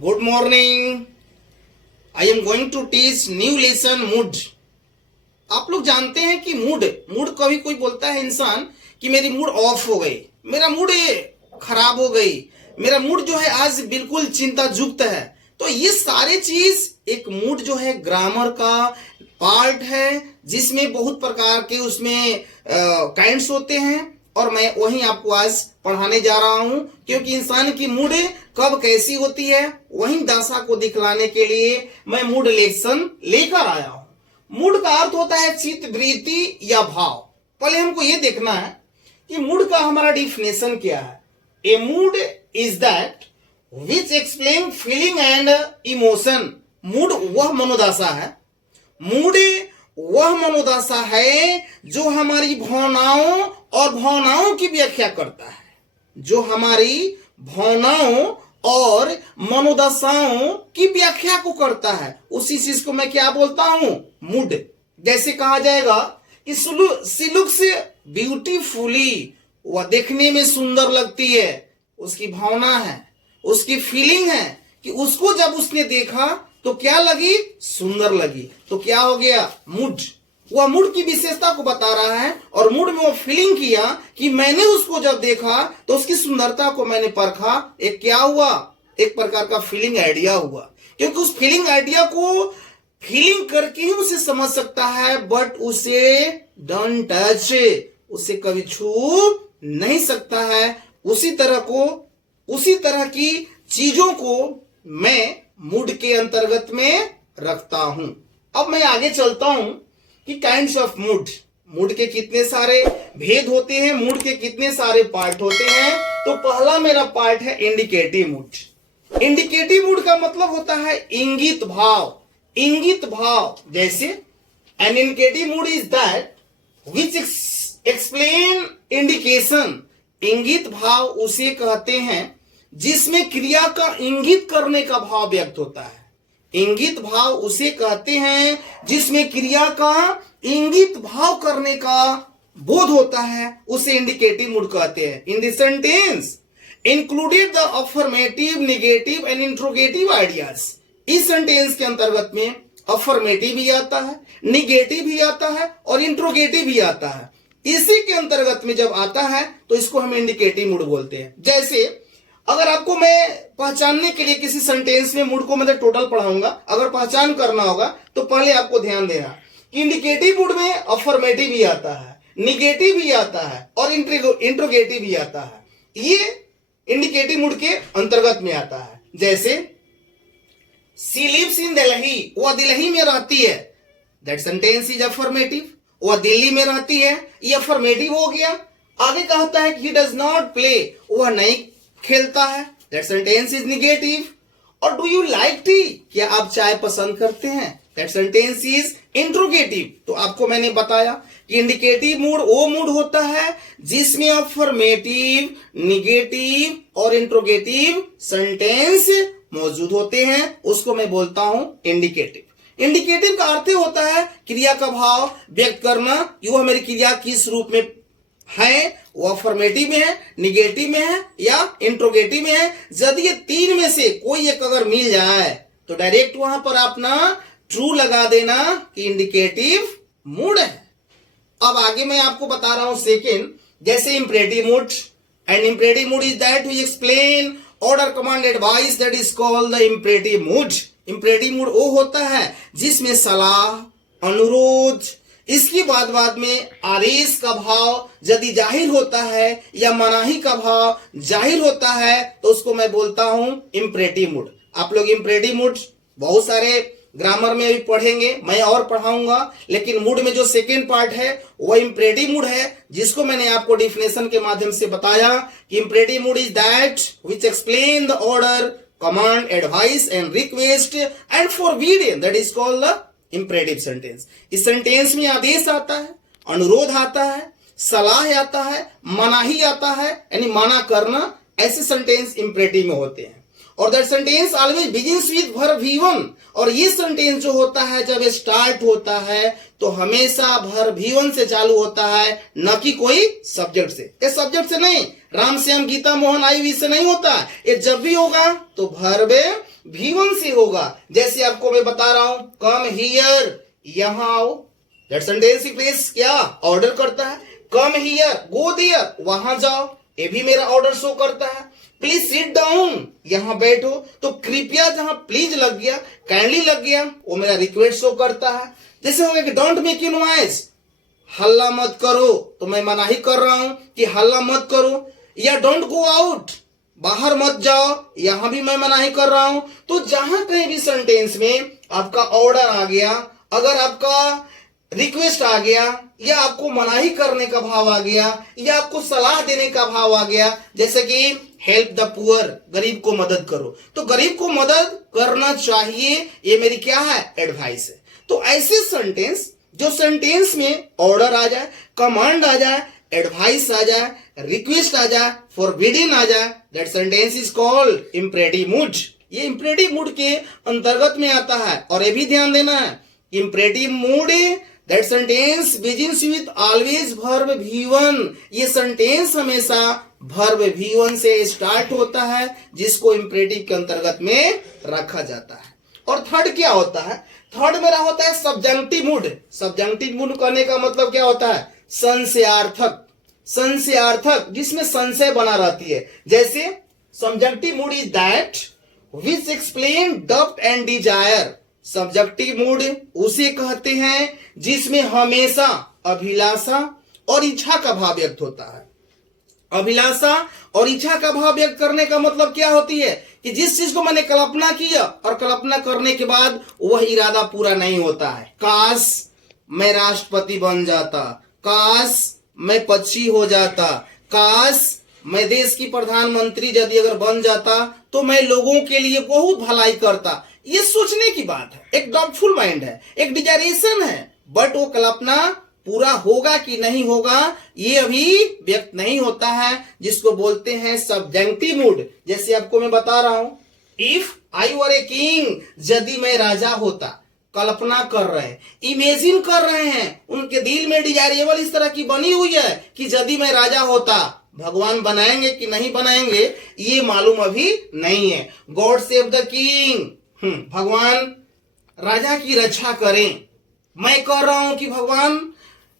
Good morning. I am going to teach new lesson mood. आप लोग जानते हैं कि मूड कभी कोई बोलता है इंसान कि मेरी मूड ऑफ हो गई, मेरा मूड खराब हो गई, मेरा मूड जो है आज बिल्कुल चिंता युक्त है। तो ये सारे चीज एक मूड जो है ग्रामर का पार्ट है, जिसमें बहुत प्रकार के उसमें काइंड्स होते हैं और मैं वही आपको आज पढ़ाने जा रहा हूं, क्योंकि इंसान की मूड कब कैसी होती है वही दशा को दिखलाने के लिए मैं मूड लेसन लेकर आया हूं। मूड का अर्थ होता है चित्त, वृत्ति या भाव। पहले हमको यह देखना है कि मूड का हमारा डिफिनेशन क्या है। A mood is that which explain feeling and emotion. Mood वह मनोदशा है, मूड वह मनोदशा है जो हमारी भावनाओं और भावनाओं की व्याख्या करता है, जो हमारी भावनाओं और मनोदशाओं की व्याख्या को करता है। उसी चीज को मैं क्या बोलता हूं, मूड। जैसे कहा जाएगा कि शी लुक्स ब्यूटीफुली, वह देखने में सुंदर लगती है, उसकी भावना है, उसकी फीलिंग है कि उसको जब उसने देखा तो क्या लगी, सुंदर लगी। तो क्या हो गया, मूड। वह मूड की विशेषता को बता रहा है और मूड में वो फीलिंग किया कि मैंने उसको जब देखा तो उसकी सुंदरता को मैंने परखा। एक क्या हुआ, एक प्रकार का फीलिंग आइडिया हुआ, क्योंकि उस फीलिंग आइडिया को फीलिंग करके ही उसे समझ सकता है, बट उसे डोंट टच, उसे कभी छू नहीं सकता है। उसी तरह की चीजों को मैं मूड के अंतर्गत में रखता हूं। अब मैं आगे चलता हूं कि काइंड्स ऑफ मूड के कितने सारे भेद होते हैं, मूड के कितने सारे पार्ट होते हैं। तो पहला मेरा पार्ट है इंडिकेटिव मूड। इंडिकेटिव मूड का मतलब होता है इंगित भाव। इंगित भाव जैसे an indicative mood is that which explain indication. इंगित भाव उसे कहते हैं जिसमें क्रिया का इंगित करने का भाव व्यक्त होता है। इंगित भाव उसे कहते हैं जिसमें क्रिया का इंगित भाव करने का बोध होता है, उसे इंडिकेटिव मूड कहते हैं। In the sentence included the affirmative, negative and interrogative ideas. इस सेंटेंस के अंतर्गत में अफर्मेटिव भी आता है, निगेटिव भी आता है और इंट्रोगेटिव भी आता है। इसी के अंतर्गत में जब आता है तो इसको हम इंडिकेटिव मूड बोलते हैं। जैसे अगर आपको मैं पहचानने के लिए किसी सेंटेंस में मूड को मतलब टोटल पढ़ाऊंगा, अगर पहचान करना होगा तो पहले आपको ध्यान देना कि इंडिकेटिव मूड में अफर्मेटिव भी आता है, निगेटिव भी आता है और इंट्रोगेटिव भी आता है। ये इंडिकेटिव मूड के अंतर्गत में आता है। जैसे शी लिव्स इन दिल्ली, वह दिल्ली में रहती है, दैट सेंटेंस इज अफर्मेटिव। वह दिल्ली में रहती है, ये अफर्मेटिव हो गया। आगे कहता है कि ही डज नॉट प्ले, वह नहीं खेलता है, दैट सेंटेंस इज निगेटिव। और डू यू लाइक टी, क्या आप चाय पसंद करते हैं, दैट सेंटेंस इज इंट्रोगेटिव। तो आपको मैंने बताया कि इंडिकेटिव मूड वो मूड होता है जिसमें अफर्मेटिव, निगेटिव और इंट्रोगेटिव सेंटेंस मौजूद होते हैं, उसको मैं बोलता हूं इंडिकेटिव। इंडिकेटिव का अर्थ होता है क्रिया का भाव व्यक्त करना कि वह मेरी क्रिया किस रूप में है, वो अफर्मेटिव में है, निगेटिव में है या इंट्रोगेटिव में है। यदि ये तीन में से कोई एक अगर मिल जाए तो डायरेक्ट वहां पर अपना ट्रू लगा देना कि इंडिकेटिव मूड है। अब आगे मैं आपको बता रहा हूं सेकेंड, जैसे imperative mood. And imperative mood is that which explain order, command, advice, that is called the imperative mood. Imperative mood वो होता है जिसमें सलाह, अनुरोध, इसके बाद में आदेश का भाव यदि जाहिर होता है या मनाही का भाव जाहिर होता है तो उसको मैं बोलता हूं इंपरेटिव मूड। आप लोग इंपरेटिव मूड बहुत सारे ग्रामर में भी पढ़ेंगे, मैं और पढ़ाऊंगा, लेकिन मूड में जो सेकेंड पार्ट है वह इंपरेटिव मूड है, जिसको मैंने आपको डिफिनेशन के माध्यम से बताया कि imperative mood is that which explain the order, command, advice and request and forbidden, that is called the imperative sentence. इस सेंटेंस में आदेश आता है, अनुरोध आता है, सलाह आता है, मनाही आता है, यानी मना करना, ऐसे सेंटेंस इंपरेटिव में होते हैं। और that sentence always begins with verb V1। और ये सेंटेंस जो होता है जब स्टार्ट होता है तो हमेशा वर्ब V1 से चालू होता है, न कि कोई सब्जेक्ट से। इस सब्जेक्ट से नहीं, राम श्याम गीता मोहन आई हुई से नहीं होता। ये जब भी होगा तो वर्ब V1 से होगा। जैसे आपको मैं बता रहा हूं, कम हियर, यहां आओ, दैट सेंटेंस रिप्लेस क्या ऑर्डर करता है। कम हियर, गो देयर, वहां जाओ, ये भी मेरा ऑर्डर शो करता है। प्लीज सिट डाउन, यहां बैठो, तो कृपया जहां प्लीज लग गया, काइंडली लग गया, वो मेरा रिक्वेस्ट शो करता है। जैसे हो गया कि डोंट मेक ए नॉइज, हल्ला मत करो, तो मैं मना ही कर रहा हूं कि हल्ला मत करो। या डोंट गो आउट, बाहर मत जाओ, यहां भी मैं मना ही कर रहा हूं। तो जहां कहीं भी सेंटेंस में आपका ऑर्डर आ गया, अगर आपका रिक्वेस्ट आ गया, या आपको मनाही करने का भाव आ गया, या आपको सलाह देने का भाव आ गया, जैसे कि हेल्प द पुअर, गरीब को मदद करो, तो गरीब को मदद करना चाहिए, ये मेरी क्या है, एडवाइस है। तो ऐसे सेंटेंस जो सेंटेंस में ऑर्डर आ जाए, कमांड आ जाए, एडवाइस आ जाए, रिक्वेस्ट आ जाए, फॉरबिडन आ जाए, that sentence is called imperative mood. ये इंपरेटिव मूड के अंतर्गत में आता है। और ये भी ध्यान देना है, imperative mood that sentence begins with always verb V1। ये सेंटेंस हमेशा वर्ब V1 से स्टार्ट होता है, जिसको इंपरेटिव के अंतर्गत में रखा जाता है। और थर्ड क्या होता है, थर्ड मेरा होता है सब्जेक्टिव मूड। सब्जेक्टिव मूड करने का मतलब क्या होता है, संशयार्थक, संशयार्थक जिसमें संशय बना रहती है। जैसे subjective mood is that which explain डब्ट एंड डिजायर। सब्जेक्टिव मूड उसे कहते हैं जिसमें हमेशा अभिलाषा और इच्छा का भाव व्यक्त होता है। अभिलाषा और इच्छा का भाव व्यक्त करने का मतलब क्या होती है कि जिस चीज को मैंने कल्पना किया और कल्पना करने के बाद वह इरादा पूरा नहीं होता है। काश मैं राष्ट्रपति बन जाता, काश मैं पक्षी हो जाता, काश मैं देश की प्रधानमंत्री यदि अगर बन जाता तो मैं लोगों के लिए बहुत भलाई करता। ये सोचने की बात है, एक डाउटफुल माइंड है, एक डिजायरेशन है, बट वो कल्पना पूरा होगा कि नहीं होगा ये अभी व्यक्त नहीं होता है, जिसको बोलते हैं सब्जेक्टिव मूड। जैसे आपको मैं बता रहा हूं, if I were a king, यदि मैं राजा होता, कल्पना कर रहे हैं, इमेजिन कर रहे हैं, उनके दिल में डिजायरेबल इस तरह की बनी हुई है कि यदि मैं राजा होता। भगवान बनाएंगे कि नहीं बनाएंगे ये मालूम अभी नहीं है। गॉड सेव द किंग, भगवान राजा की रक्षा करें। मैं कह रहा हूं कि भगवान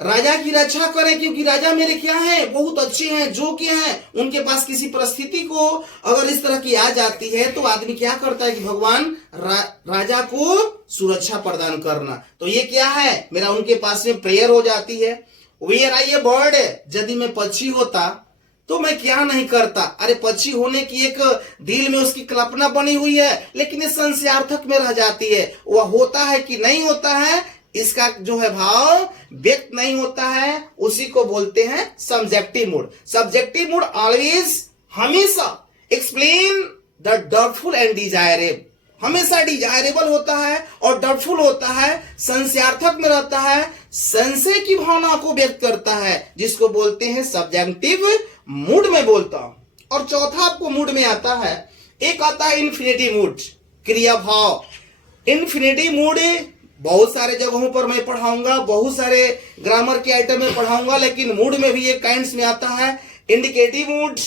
राजा की रक्षा करें, क्योंकि राजा मेरे क्या हैं, बहुत अच्छे हैं, जो कि हैं। उनके पास किसी परिस्थिति को अगर इस तरह की आ जाती है तो आदमी क्या करता है कि भगवान राजा को सुरक्षा प्रदान करना। तो ये क्या है, मेरा उनके पास में प्रेयर हो जाती है। वेयर आई ए बर्ड, यदि मैं पक्षी होता तो मैं क्या नहीं करता। अरे पक्षी होने की एक दिल में उसकी कल्पना बनी हुई है, लेकिन ये संशयार्थक में रह जाती है। वह होता है कि नहीं होता है, इसका जो है भाव व्यक्त नहीं होता है, उसी को बोलते हैं subjective mood. Subjective mood always, हमेशा explain the doubtful and desirable, हमेशा डिजायरेबल होता है और डाउटफुल होता है, संशयार्थक में रहता है, संशय की भावना को व्यक्त करता है, जिसको बोलते हैं सब्जेक्टिव मूड में बोलता हूं। और चौथा आपको मूड में आता है, एक आता है इन्फिनिटी मूड, क्रिया भाव। इन्फिनिटी मूड बहुत सारे जगहों पर मैं पढ़ाऊंगा, बहुत सारे ग्रामर के आइटम में पढ़ाऊंगा, लेकिन मूड में भी एक काइंड्स में आता है इंडिकेटिव मूड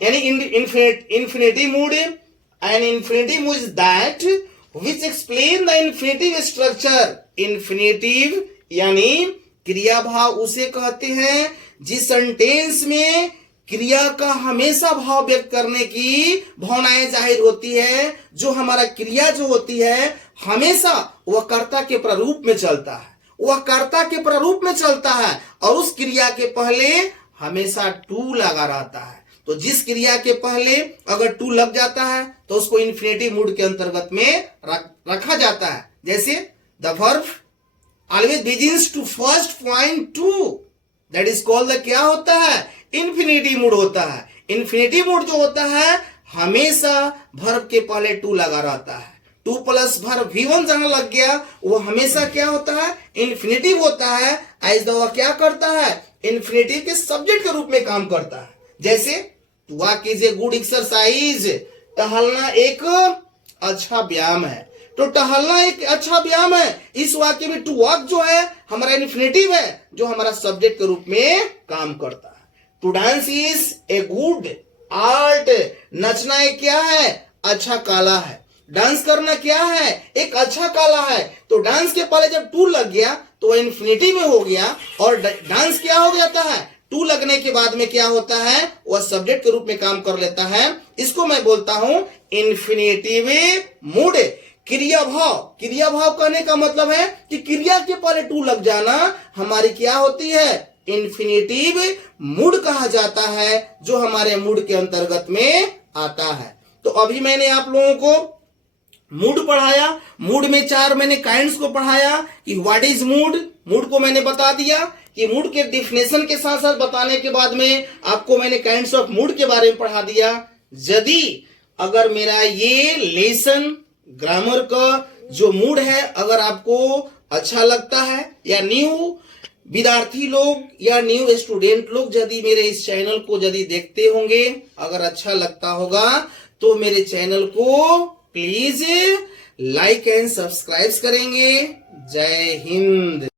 यानी infinity mood. An infinitive mood is that which explain the infinitive structure. Infinitive यानी क्रिया भाव उसे कहते हैं जिस सेंटेंस में क्रिया का हमेशा भाव व्यक्त करने की भावनाएं जाहिर होती है। जो हमारा क्रिया जो होती है हमेशा वह कर्ता के प्रारूप में चलता है, वह कर्ता के प्रारूप में चलता है, और उस क्रिया के पहले हमेशा टू लगा रहता है। तो जिस क्रिया के पहले अगर टू लग जाता है तो उसको इन्फिनिटिव मूड के अंतर्गत में रखा जाता है। जैसे the verb always begins to first point to, that is called the क्या होता है, इन्फिनिटिव मूड होता है। इन्फिनिटिव मूड जो होता है हमेशा वर्ब के पहले टू लगा रहता है। टू प्लस वर्ब V1 जहां लग गया वो हमेशा क्या होता है, इन्फिनिटिव होता है। एज द वह क्या करता है, इन्फिनिटिव के सब्जेक्ट के रूप में काम करता है। जैसे to walk is a good exercise, टहलना एक अच्छा व्यायाम है। तो टहलना एक अच्छा व्यायाम है, इस वाक्य में टू वॉक जो है हमारा इन्फिनिटिव है, जो हमारा सब्जेक्ट के रूप में काम करता है। To dance is a good art. नचना एक क्या है? अच्छा कला है। डांस करना क्या है? एक अच्छा कला है। तो डांस के पहले जब टू लग गया तो वह इन्फिनिटी में हो गया, और डांस क्या हो जाता है? टू लगने के बाद में क्या होता है? वह सब्जेक्ट के रूप में काम कर लेता है। इसको मैं बोलता हूं इन्फिनेटिव मूड। क्रिया भाव, क्रिया भाव कहने का मतलब है कि क्रिया के पहले टू लग जाना हमारी क्या होती है? इन्फिनेटिव मूड कहा जाता है, जो हमारे मूड के अंतर्गत में आता है। तो अभी मैंने आप लोगों को मूड पढ़ाया। मूड में 4 मैंने काइंड्स को पढ़ाया कि व्हाट इज मूड। मूड को मैंने बता दिया कि मूड के डिफिनेशन के साथ साथ बताने के बाद में आपको मैंने काइंड्स ऑफ मूड के बारे में पढ़ा दिया। यदि अगर मेरा ये लेसन ग्रामर का जो मूड है अगर आपको अच्छा लगता है, या न्यू विद्यार्थी लोग या न्यू स्टूडेंट लोग यदि मेरे इस चैनल को यदि देखते होंगे, अगर अच्छा लगता होगा तो मेरे चैनल को प्लीज लाइक एंड सब्सक्राइब करेंगे। जय हिंद।